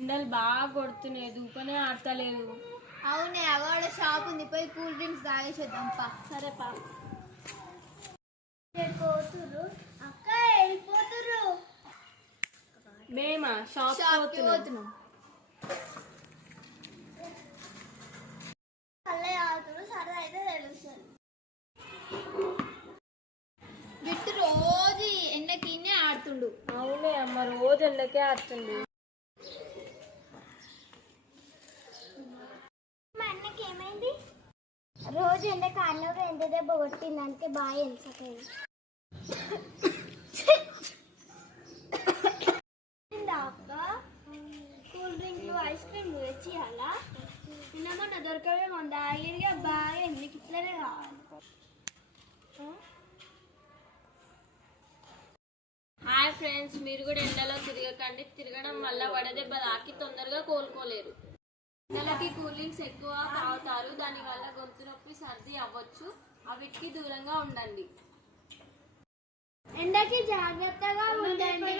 ఎండలు బాగా కొడుతున్నాయి, దూపనే ఆడతలేదు. అవునే అవాడ షాప్ ఉంది, పోయి కూల్ డ్రింక్స్ తాగేసేద్దాం పా. సరే పా. పోతురు అక్క, వెళ్ళిపోతురు. మేమా షాప్ పోతున్నాం. అల్లే ఆడుతురు, సరదా అయితే తెలుస్తుంది. బిట్టు రోజు ఎండకిన్నే ఆడుతుండు. అవునే అమ్మ, రోజు ఎండకే ఆడుతుండు. మా అన్నకి ఏమైంది? రోజు ఎండకు ఆడినప్పుడు ఎంత దెబ్బ కొట్టింది, అందుకే బాగా ఎంచకపోయింది. అక్క కూల్ డ్రింక్లు ఐస్ క్రీమ్ తెచ్చి అలా నిన్నమన్న దొరకవే మన ఆగిరిగా బాగా ఎందుకు ఇట్లనే కావాలి. హాయ్ ఫ్రెండ్స్, మీరు కూడా ఎండలో తిరగకండి. తిరగడం వల్ల వడదెబ్బ తాకి తొందరగా కోలుకోలేరు. ఎండలకి కూల్ డ్రింక్స్ ఎక్కువ తాగుతారు, దానివల్ల గొంతు నొప్పి, సర్ది అవ్వచ్చు. అవిటికి దూరంగా ఉండండి. ఎండకి జాగ్రత్తగా ఉండండి.